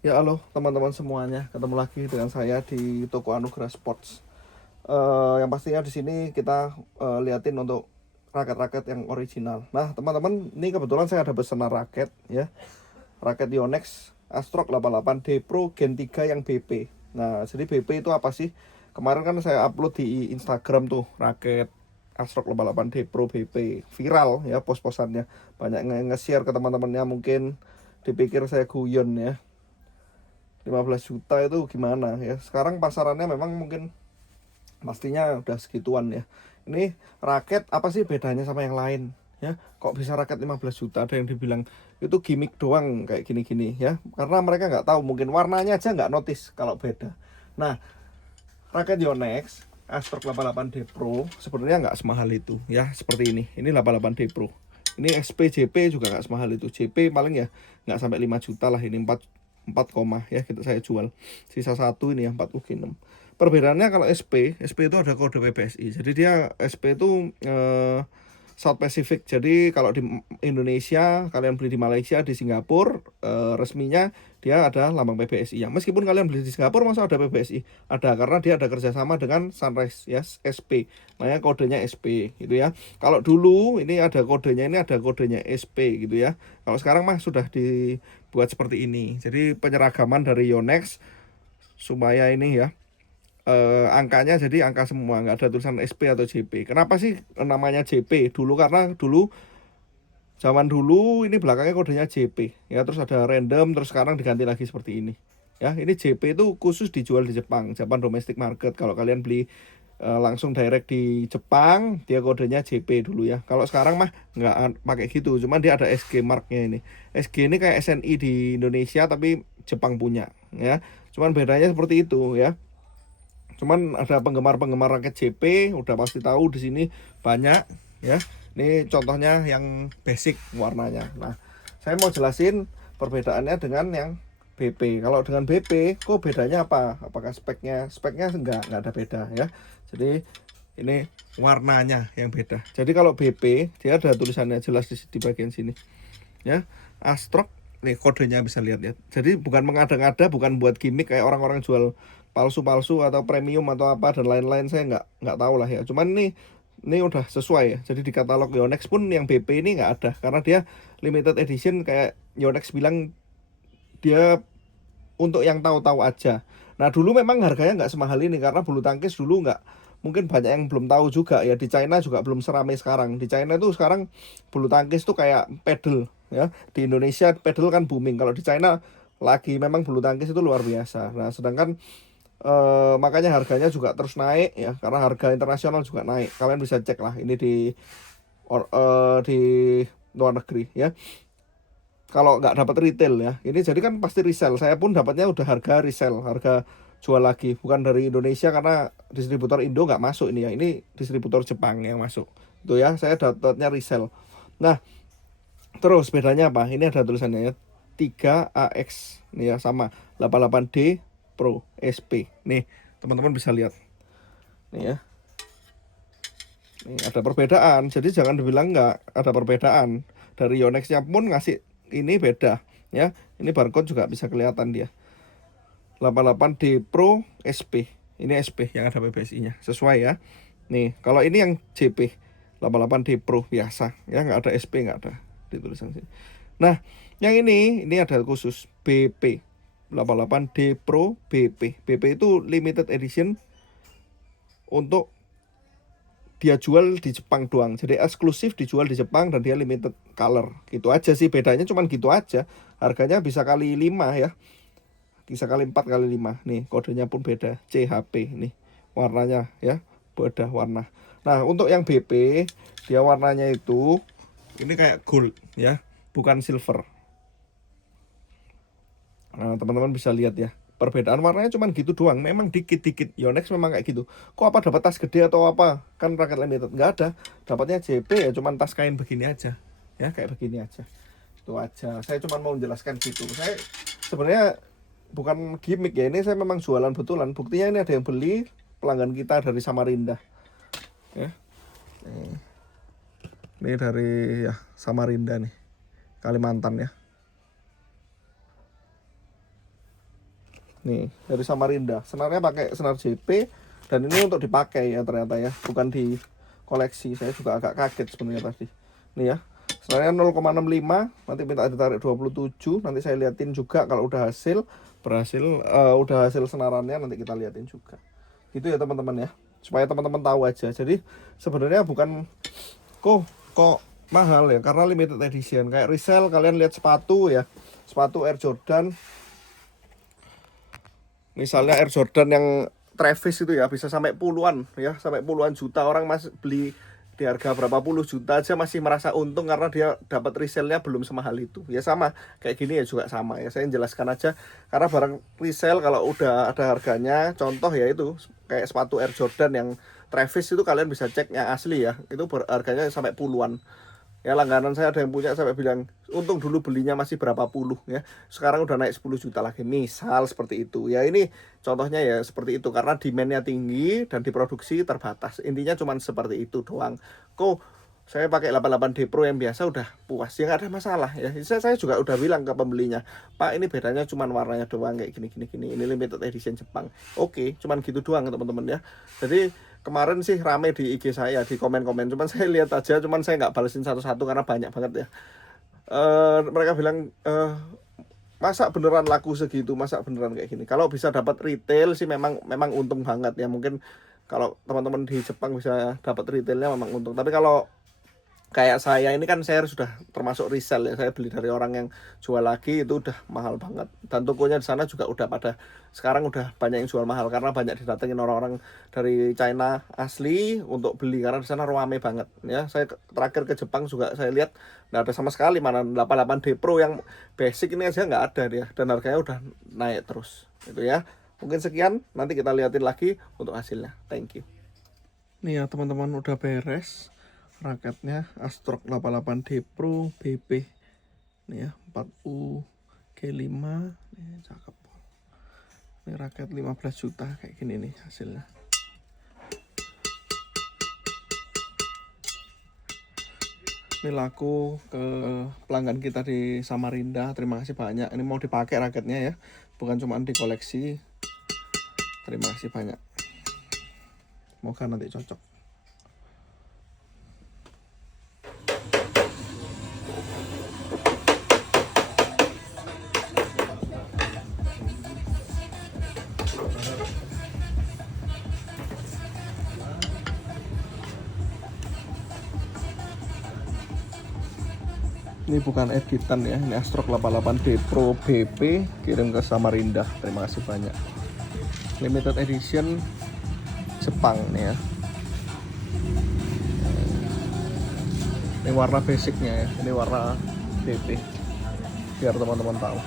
Ya halo teman-teman semuanya, ketemu lagi dengan saya di toko Anugerah Sports. Yang pastinya di sini kita liatin untuk raket-raket yang original. Nah teman-teman, ini kebetulan saya ada pesanan raket ya, raket Yonex Astrok 88D Pro Gen 3 yang BP. Nah jadi BP itu apa sih? Kemarin kan saya upload di Instagram tuh raket Astrok 88D Pro BP, viral ya pos-posannya, banyak nge-share ke teman-temannya, mungkin dipikir saya guyon ya. 15 juta itu gimana ya, sekarang pasarannya memang mungkin pastinya udah segituan ya. Ini raket apa sih bedanya sama yang lain ya, kok bisa raket 15 juta? Ada yang dibilang itu gimmick doang kayak gini-gini ya, karena mereka nggak tahu, mungkin warnanya aja nggak notice kalau beda. Nah, raket Yonex Astrok 88D Pro sebenarnya nggak semahal itu ya, seperti ini 88D Pro. Ini SP JP juga nggak semahal itu. JP paling ya nggak sampai 5 juta lah. Ini 4 4 koma ya kita saya jual. Sisa satu ini ya 4 UG6. Perbedaannya kalau SP itu ada kode PBSI. Jadi dia SP itu South Pacific. Jadi kalau di Indonesia kalian beli di Malaysia, di Singapura, resminya dia ada lambang PBSI. Ya meskipun kalian beli di Singapura masa ada PBSI, ada, karena dia ada kerjasama dengan Sunrise ya, SP, makanya kodenya SP gitu ya. Kalau dulu ini ada kodenya, ini ada kodenya SP gitu ya. Kalau sekarang mah sudah dibuat seperti ini, jadi penyeragaman dari Yonex supaya ini ya, angkanya jadi angka semua, nggak ada tulisan SP atau JP. Kenapa sih namanya JP dulu? Karena dulu, zaman dulu ini belakangnya kodenya JP ya, terus ada random, terus sekarang diganti lagi seperti ini ya. Ini JP itu khusus dijual di Jepang, Japan Domestic Market. Kalau kalian beli langsung direct di Jepang, dia kodenya JP dulu ya. Kalau sekarang mah nggak pakai gitu, cuman dia ada SG marknya ini. SG ini kayak SNI di Indonesia tapi Jepang punya ya, cuman bedanya seperti itu ya. Cuman ada penggemar-penggemar raket JP udah pasti tahu di sini banyak ya. Ini contohnya yang basic warnanya. Nah, saya mau jelasin perbedaannya dengan yang BP. Kalau dengan BP, kok bedanya apa? Apakah speknya? Speknya enggak ada beda ya. Jadi ini warnanya yang beda. Jadi kalau BP dia ada tulisannya jelas di bagian sini ya. Astrok, nih kodenya bisa lihat ya. Jadi bukan mengada-ngada, bukan buat gimmick kayak orang-orang jual palsu-palsu atau premium atau apa dan lain-lain, saya nggak tahu lah ya. Cuman ini udah sesuai ya. Jadi di katalog Yonex pun yang BP ini nggak ada, karena dia limited edition, kayak Yonex bilang dia untuk yang tahu-tahu aja. Nah dulu memang harganya nggak semahal ini karena bulu tangkis dulu nggak, mungkin banyak yang belum tahu juga ya, di China juga belum seramai sekarang. Di China itu sekarang bulu tangkis tuh kayak pedal ya. Di Indonesia pedal kan booming, kalau di China lagi memang bulu tangkis itu luar biasa. Nah sedangkan makanya harganya juga terus naik ya, karena harga internasional juga naik. Kalian bisa cek lah ini di luar negeri ya. Kalau nggak dapat retail ya, ini jadi kan pasti resell. Saya pun dapatnya udah harga resell, harga jual lagi, bukan dari Indonesia karena distributor Indo nggak masuk ini ya. Ini distributor Jepang yang masuk itu ya, saya dapatnya resell. Nah, terus bedanya apa? Ini ada tulisannya ya, 3AX nih ya, sama 88D Pro SP nih, teman-teman bisa lihat nih ya. Nih, ada perbedaan, jadi jangan dibilang nggak ada perbedaan. Dari Yonex-nya pun ngasih ini beda ya. Ini barcode juga bisa kelihatan dia. 88D Pro SP. Ini SP yang ada PBSI-nya. Sesuai ya. Nih, kalau ini yang JP 88D Pro biasa ya, nggak ada SP, nggak ada di tulisan sini. Nah, yang ini ada khusus BP 88D Pro BP. BP itu limited edition, untuk dia jual di Jepang doang, jadi eksklusif dijual di Jepang dan dia limited color. Gitu aja sih bedanya, cuman gitu aja. Harganya bisa kali 5 ya, bisa kali 4 kali 5. Nih kodenya pun beda, CHP nih warnanya ya, beda warna. Nah untuk yang BP, dia warnanya itu ini kayak gold ya, bukan silver. Nah, teman-teman bisa lihat ya. Perbedaan warnanya cuman gitu doang. Memang dikit-dikit. Yonex memang kayak gitu. Kok apa dapat tas gede atau apa? Kan raket limited. Nggak ada. Dapatnya JP ya cuman tas kain begini aja. Ya kayak begini aja. Itu aja. Saya cuma mau menjelaskan gitu. Saya sebenarnya bukan gimmick ya. Ini saya memang jualan betulan. Buktinya ini ada yang beli, pelanggan kita dari Samarinda. Ya. Ini dari ya Samarinda nih. Kalimantan ya. Nih, dari Samarinda. Senarnya pakai senar JP dan ini untuk dipakai ya ternyata ya, bukan di koleksi. Saya juga agak kaget sebenarnya tadi. Nih ya. Senarnya 0,65, nanti minta ditarik 27, nanti saya liatin juga kalau udah berhasil udah hasil senarannya nanti kita liatin juga. Gitu ya teman-teman ya. Supaya teman-teman tahu aja. Jadi sebenarnya bukan kok mahal ya, karena limited edition. Kayak resell kalian lihat sepatu ya. Sepatu Air Jordan, misalnya Air Jordan yang Travis itu ya bisa sampai puluhan ya, sampai puluhan juta. Orang masih beli di harga berapa puluh juta aja masih merasa untung karena dia dapat resellnya belum semahal itu. Ya sama kayak gini ya juga sama ya, saya jelaskan aja. Karena barang resell kalau udah ada harganya, contoh ya itu kayak sepatu Air Jordan yang Travis itu kalian bisa cek yang asli ya, itu harganya sampai puluhan. Ya langganan saya ada yang punya sampai bilang untung dulu belinya masih berapa puluh ya, sekarang udah naik 10 juta lagi, misal seperti itu ya. Ini contohnya ya seperti itu, karena demandnya tinggi dan diproduksi terbatas. Intinya cuman seperti itu doang. Kok saya pakai 88D Pro yang biasa udah puas ya, nggak ada masalah ya. Saya juga udah bilang ke pembelinya, Pak ini bedanya cuman warnanya doang kayak gini, ini limited edition Jepang. Oke, cuman gitu doang teman-teman ya. Jadi kemarin sih rame di IG saya, di komen-komen, cuman saya lihat aja, cuman saya nggak balesin satu-satu karena banyak banget ya. Mereka bilang masa beneran laku segitu, masa beneran kayak gini. Kalau bisa dapat retail sih memang untung banget ya. Mungkin kalau teman-teman di Jepang bisa dapat retailnya memang untung. Tapi kalau kayak saya ini kan saya sudah termasuk resell ya, saya beli dari orang yang jual lagi itu udah mahal banget. Dan tokonya di sana juga udah pada sekarang udah banyak yang jual mahal karena banyak didatengin orang-orang dari China asli untuk beli, karena di sana rame banget ya. Saya terakhir ke Jepang juga saya lihat nggak ada sama sekali, mana 88D Pro yang basic ini aja nggak ada dia, dan harganya udah naik terus itu ya. Mungkin sekian, nanti kita liatin lagi untuk hasilnya. Thank you. Nih ya teman-teman, udah beres raketnya Astrok 88D Pro BP nih ya, 4U G5 nih, cakep. Ini raket 15 juta kayak gini nih hasilnya. Ini laku ke pelanggan kita di Samarinda, terima kasih banyak. Ini mau dipakai raketnya ya, bukan cuma di koleksi. Terima kasih banyak, semoga nanti cocok. Ini bukan editan ya, ini Astrok 88D Pro BP, kirim ke Samarinda. Terima kasih banyak. Limited edition Jepang nih ya. Ini warna basicnya ya, ini warna BP, biar teman-teman tahu.